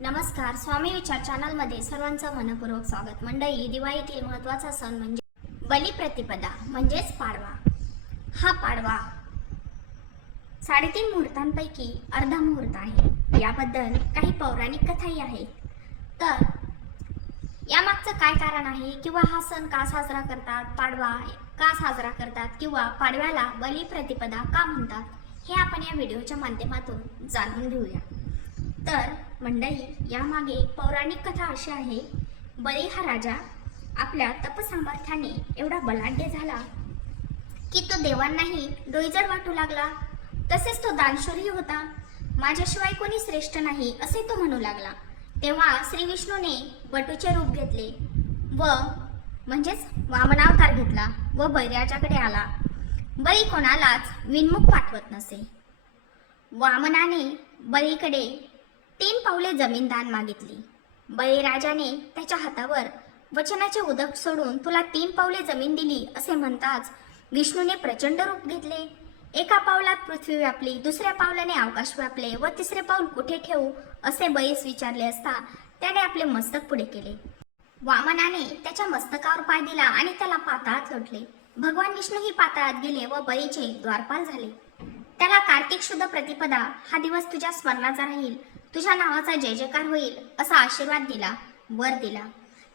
नमस्कार स्वामी विचार चॅनलमध्ये सर्वांचं मनपूर्वक स्वागत. मंडळी दिवाळीतील महत्त्वाचा सण म्हणजे बलिप्रतिपदा म्हणजेच पाडवा. हा पाडवा साडेतीन मुहूर्तांपैकी अर्धा मुहूर्त आहे. याबद्दल काही पौराणिक कथाही आहेत. तर यामागचं काय कारण आहे? किंवा हा सण का साजरा करतात? पाडवा का साजरा करतात? किंवा पाडव्याला बलिप्रतिपदा का म्हणतात? हे आपण या व्हिडिओच्या माध्यमातून जाणून घेऊया. तर मंडळी यामागे पौराणिक कथा अशी आहे. बळी हा राजा आपल्या तपसामर्थ्याने एवढा बलाढ्य झाला की तो देवांनाही डोईजड वाटू लागला. तसेच तो दानशूरही होता. माझ्याशिवाय कोणी श्रेष्ठ नाही असे तो म्हणू लागला. तेव्हा श्री विष्णूने बटूचे रूप घेतले व म्हणजेच वामनावतार घेतला व बैराजाकडे आला. बळी कोणालाच विनमुख पाठवत नसे. वामनाने बळीकडे तीन पावले जमीन दान मागितली. बळीराजाने त्याच्या हातावर वचनाचे उदक सोडून तुला तीन पावले जमीन दिली असे म्हणताच विष्णूने प्रचंड रूप घेतले. एका पावलात पृथ्वी व्यापली दुसऱ्या पावलाने अवकाश व्यापले व तिसरे पाऊल कुठे ठेवू असे बळीस विचारले असता त्याने आपले मस्तक पुढे केले. वामनाने त्याच्या मस्तकावर पाय दिला आणि त्याला पाताळात लोटले. भगवान विष्णू ही पाताळात गेले व बळीचे द्वारपाल झाले. त्याला कार्तिक शुद्ध प्रतिपदा हा दिवस तुझ्या स्मरणाचा राहील. तुझ्या नावाचा जय जयकार होईल असा आशीर्वाद दिला वर दिला.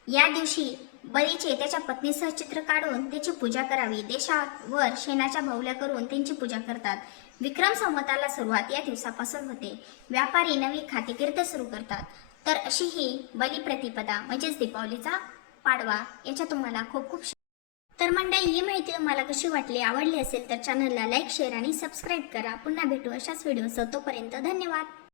या दिवशी बळीचे त्याच्या पत्नीसह चित्र काढून त्याची पूजा करावी. देशावर शेणाच्या भावल्या करून त्यांची पूजा करतात. विक्रम संवताला सुरुवात या दिवसापासून होते. व्यापारी नवी खातेकीर्त सुरू करतात. तर अशी ही बलिप्रतिपदा म्हणजेच दीपावलीचा पाडवा याच्या तुम्हाला खूप खूप तर मंडळी ही माहिती तुम्हाला कशी वाटली आवडली असेल तर चॅनलला लाईक शेअर आणि सबस्क्राईब करा. पुन्हा भेटू अशाच व्हिडिओ तोपर्यंत धन्यवाद.